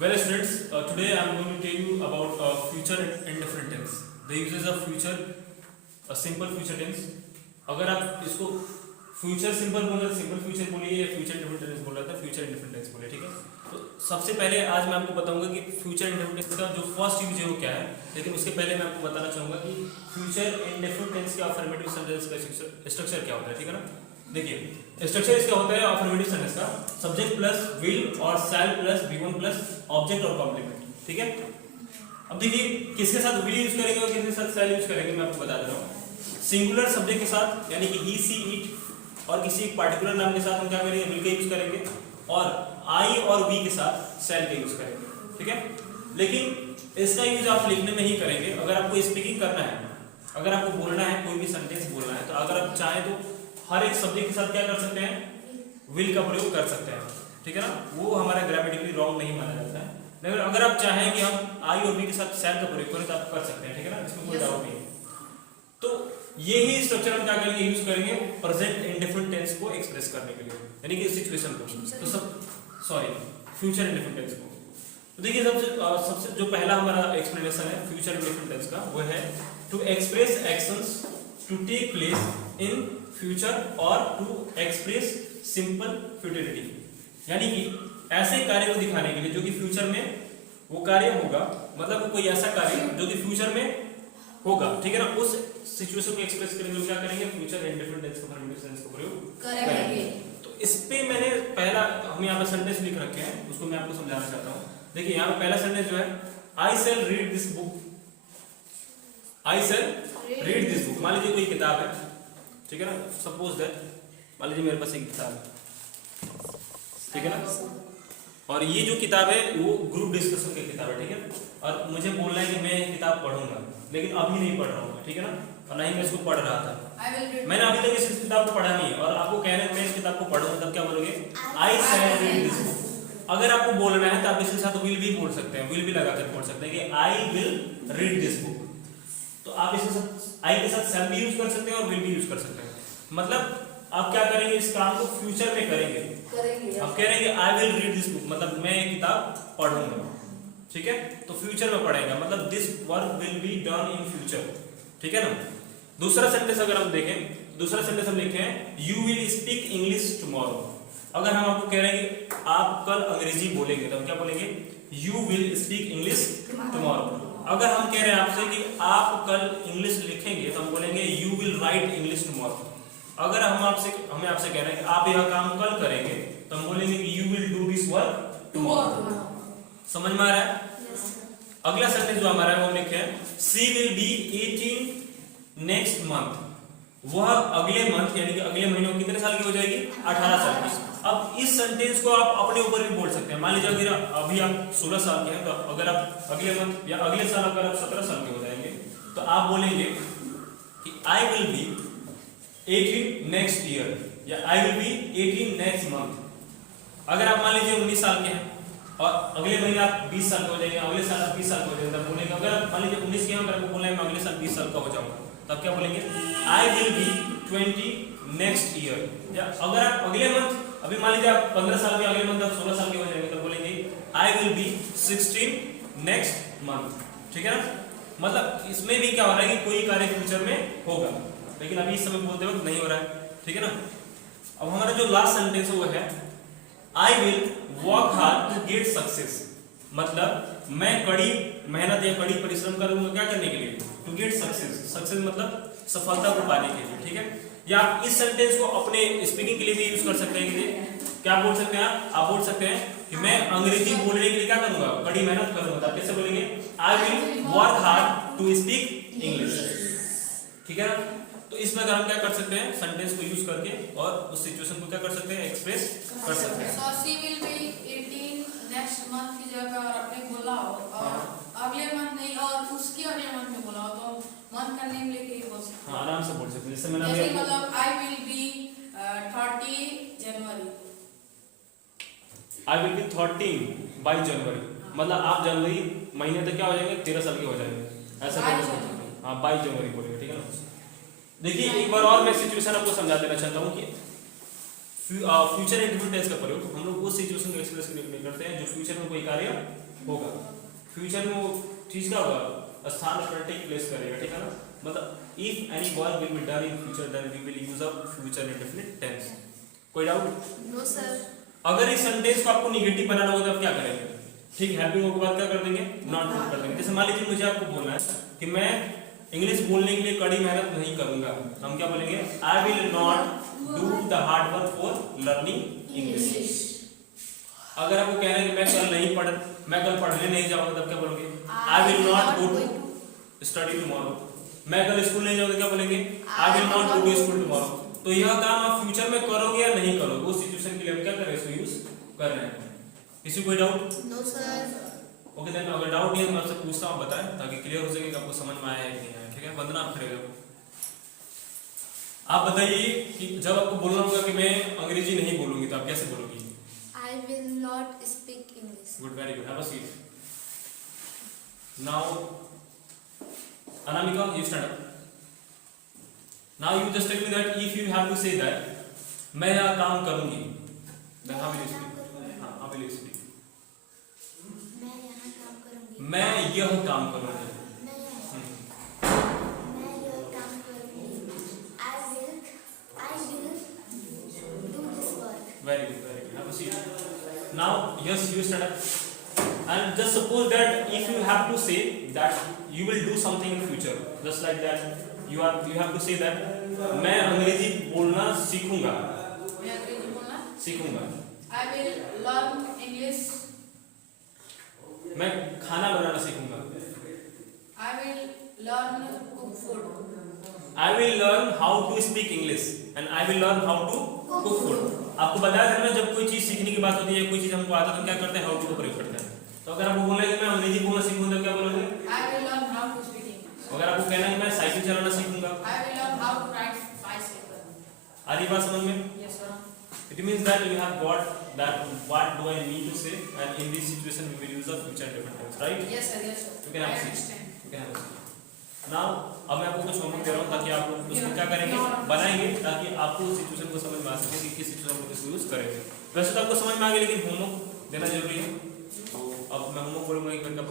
Well, students, today I am going to tell you about future indefinite tense. The uses of future, a simple future tense. अगर आप इसको future simple बोल रहे simple future बोलिए या future indefinite tense बोल रहे थे फ्यूचर इंडेफिनिट टेंस बोलिए, ठीक है। तो सबसे पहले आज मैं आपको बताऊंगा कि फ्यूचर इंडेफिनिट टेंस का जो फर्स्ट यूज है वो क्या है, लेकिन उसके पहले मैं आपको बताना चाहूंगा कि फ्यूचर इंडेफिनिट टेंस का अफर्मेटिव सेंटेंस का स्ट्रक्चर क्या होता है, ठीक है ना। देखिए स्ट्रक्चर इसका होता है अफर्मेटिव सेंटेंस का सब्जेक्ट प्लस विल और शैल प्लस V1 प्लस ऑब्जेक्ट और कॉम्प्लीमेंट, ठीक है। अब देखिए किसके साथ विल यूज करेंगे और किसके साथ शैल यूज करेंगे, मैं आपको बता दे रहा हूँ। सिंगुलर सब्जेक्ट के साथ यानी कि ही सी इट और किसी एक पार्टिकुलर नाम के साथ हम क्या करेंगे, विल का यूज करेंगे, और आई और वी के साथ शैल का यूज करेंगे, ठीक है। लेकिन इसका यूज आप लिखने में ही करेंगे। अगर आपको स्पीकिंग करना है, अगर आपको बोलना है, कोई भी सेंटेंस बोलना है, तो अगर आप चाहें तो हर एक सब्जेक्ट के साथ क्या कर सकते हैं, विल का प्रयोग कर सकते हैं, ठीक है ना। वो हमारा ग्रामेटिकली रॉन्ग नहीं माना जाता है। लेकिन अगर आप चाहें कि हम आई और वी के साथ शैल का प्रयोग करें तो आप कर सकते हैं, ठीक है ना, इसमें कोई डाउट नहीं है। तो ये ही स्ट्रक्चर हम क्या करेंगे, यूज करेंगे प्रेजेंट इंडेफिनिट टेंस को एक्सप्रेस करने के लिए, यानी कि सिचुएशन को, तो फ्यूचर इंडेफिनिट टेंस को। तो देखिए सबसे जो पहला हमारा एक्सप्लेनेशन है फ्यूचर इंडेफिनिट टेंस का, वो है to express actions to take place in future और टू एक्सप्रेस सिंपल फ्यूचरिटी, यानी कि ऐसे कार्य को दिखाने के लिए जो कि फ्यूचर में वो कार्य होगा, मतलब कोई ऐसा कार्य जो कि फ्यूचर में होगा, ठीक है ना, उस सिचुएशन को एक्सप्रेस करने के लिए क्या करेंगे, फ्यूचर इंडेफिनिट टेंस का अफर्मेटिव टेंस का प्रयोग करेंगे। तो इस पे मैंने पहला हम यहाँ पे सेंटेंस लिख रखे हैं, उसको मैं आपको समझाना चाहता हूँ। देखिए यहाँ पे पहला सेंटेंस जो है, I shall read this book, I shall read this book. मान लीजिए कोई किताब है, ठीक है ना, सपोज दैट मान लीजिए मेरे पास एक किताब है, ठीक है ना, और ये जो किताब है वो ग्रुप डिस्कशन की किताब है, ठीक है। और मुझे बोलना है कि मैं ये किताब पढ़ूंगा, लेकिन अभी नहीं पढ़ रहा हूँ, ठीक है ना, और ना ही मैं इसको पढ़ रहा था, मैंने अभी तक इस किताब को पढ़ा नहीं है, और आपको कहना है मैं इस किताब को पढ़ूंगा, तब क्या बोलोगे, आई शैल रीड दिस बुक। अगर आपको बोलना है तो आप इसके साथ विल भी बोल सकते हैं, विल भी लगाकर बोल सकते हैं कि I will read this book. तो आप इसके साथ आई के साथ शैल भी यूज कर सकते हैं और विल भी यूज कर सकते हैं। मतलब आप क्या करेंगे, इस काम को फ्यूचर में करेंगे। आप कह रहे हैं कि I will read this book, मतलब मैं ये किताब पढ़ूंगा, ठीक है, तो फ्यूचर में पढ़ेगा, मतलब this work will be done in future, ठीक है ना। दूसरा सेंटेंस अगर हम देखें, दूसरा सेंटेंस हम लिखे हैं you will speak English tomorrow. अगर हम आपको कह रहे हैं कि आप कल अंग्रेजी बोलेंगे, तो हम क्या बोलेंगे, you will speak English tomorrow. अगर हम कह रहे हैं आपसे कि आप कल इंग्लिश लिखेंगे, तो हम बोलेंगे you will write English tomorrow. अगर हमें आपसे कह रहे हैं कि आप यह काम कल करेंगे, तो हम बोलेंगे कि you will do this work tomorrow. समझ में आ रहा है। अगला सेंटेंस जो हमारा है वो लिखे हैं she will be 18 next month. वह अगले मंथ यानी कि अगले महीने कितने साल की हो जाएगी, 18 साल की। अब इस सेंटेंस को आप अपने ऊपर भी बोल सकते हैं। मान लीजिए अगर अभी आप 16 साल के हैं, तो अगर आप अगले मंथ या अगले साल अगर आप 17 साल के हो जाएंगे, तो आप बोलेंगे कि I will be 18 next year या I will be 18 next month. अगर आप मान लीजिए 19 साल के हैं और अगले महीने आप 20 साल के हो जाएंगे, अगले साल आप 20 साल के हो जाएंगे, तब बोलेंगे, अगर आप मान लीजिए 19 के हैं, अगर आपको बोलना है मैं अगले साल 20 साल का हो जाऊंगा, तब क्या बोलेंगे, I will B 20 next year. या अगर आप अगले मंथ, अभी मान लीजिए आप 15 साल के, अगले मंथ आप 16 साल के हो जाएंगे, तब बोलेंगे I will B 16 next month, ठीक है ना। मतलब इसमें भी क्या हो रहा है कि कोई कार्य फ्यूचर में होगा, लेकिन अभी इस समय बोलते वक्त नहीं हो रहा है, ठीक है ना। अब हमारा जो लास्ट सेंटेंस है वो है I will work hard to get success. मतलब मैं कड़ी मेहनत या कड़ी परिश्रम करूंगा, क्या करने के लिए, टू गेट सक्सेस। सक्सेस मतलब सफलता को पाने के लिए, ठीक है। या आप इस सेंटेंस को अपने स्पीकिंग के लिए भी यूज कर सकते हैं कि क्या बोल सकते हैं आप बोल सकते हैं कि मैं अंग्रेजी बोलने के लिए क्या करूंगा, कड़ी मेहनत करूंगा। आप कैसे बोलेंगे, I will work hard to speak English, ठीक है ना। तो इस प्रकार हम क्या कर सकते हैं, सेंटेंस को यूज करके और उस सिचुएशन को क्या कर सकते हैं, एक्सप्रेस कर सकते हैं। So she will be 18 next month की जगह पर आपने बोला हो और अगले मंथ नहीं और उसके अगले मंथ में बोला हो, तो मंथ का नेम लेके ही बोल सकते हैं। हाँ, आराम से बोल सकते हैं। जैसे मैंने जैसे मतलब I will be 30 January, I will be 13 by January, मतलब आप जनवरी महीने तक क्या हो जाएंगे, 13 साल के हो जाएंगे, ऐसा बोल सकते हैं। हाँ, 22 जनवरी बोलेंगे, ठीक है ना। देखिए एक बार और मैं सिचुएशन आपको समझा देना चाहता हूँ कि फ्यूचर इंडेफिनिट टेंस का प्रयोग हम लोग उस सिचुएशन को एक्सप्रेस करने के लिए करते हैं जो फ्यूचर में कोई कार्य होगा। फ्यूचर में वो चीज क्या होगा, स्थान पर टेक प्लेस करेगा, ठीक है ना। मतलब if any work will be done in future then we will use a future indefinite tense. कोई डाउट? No sir. अगर इस सेंटेंस को आपको निगेटिव बनाना होगा तो आप क्या करेंगे? ठीक, हेल्पिंग के बाद क्या कर देंगे, नॉट कर देंगे। जैसे मान लीजिए मुझे आपको बोलना है कि मैं इंग्लिश बोलने के लिए कड़ी मेहनत नहीं करूंगा, हम क्या बोलेंगे, I will not do the hard work for learning English. अगर आपको कहना है कि मैं कल पढ़ने नहीं जाऊंगा, तब क्या बोलोगे, I will not go to study tomorrow. मैं कल स्कूल नहीं जाऊंगा, क्या बोलेंगे, I will not go to school tomorrow. तो यह काम आप फ्यूचर में करोगे या नहीं करोगे, उस सिचुएशन के लिए हम क्या कर रहे हैं, इसको यूज कर रहे हैं। किसी कोई doubt? No sir. Okay then, अगर डाउट नहीं है मैं आपसे पूछता हूँ, बताएं ताकि क्लियर हो सके कि आपको समझ में आया है कि नहीं आया। ठीक है, वंदना आप खड़े हो, आप बताइए कि जब आपको बोलना होगा कि मैं अंग्रेजी नहीं बोलूंगी तो आप कैसे बोलोगी? I will not speak English. Good, very good, have a seat. Now Anamika, you stand up. Now you just tell me that if you have to say that मैं यह काम करूंगी, then how will you speak? हां, how will you speak? मैं यहाँ काम करूँगी। मैं यह काम करूंगी। मैं यह काम करूँगी। I will do this work. Very good, very good. Have a seat. Now, yes, you stand up. And just suppose that if you have to say that you will do something in future, just like that, you have to say that मैं अंग्रेजी बोलना सीखूंगा। मैं अंग्रेजी बोलना सीखूंगा। I will learn English. मैं खाना बनाना सीखूंगा। I will learn cook food. I will learn how to speak English and I will learn how to cook food. आपको बताया था ना, जब कोई चीज सीखने की बात होती है, कोई चीज हमको आता है तो हम क्या करते हैं, हाउ टू का प्रयोग करते हैं। तो अगर आपको बोलना है कि मैं अंग्रेजी बोलना सीखूंगा तो क्या बोलोगे? I will learn how to speak English. अगर आपको कहना है कि मैं साइकिल चलाना सीखूंगा, I will learn how to ride bicycle. आ रही बात समझ में? Yes sir. It means that you have got that what do I need to say, and in this situation we will use the future different tense, right? Yes sir. Yes sir. You can I have a seat. understand. You can have a seat. Now, अब मैं आपको कुछ homework दे रहा हूँ ताकि आप लोग उसको क्या करेंगे, बनाएंगे, ताकि आपको उस सिचुएशन को समझ में आ सके कि किस सिचुएशन में इसको यूज करेंगे। वैसे तो आपको समझ में आ गया, लेकिन होमवर्क देना जरूरी है। तो अब मैं होमवर्क बोलूंगा, एक मिनट का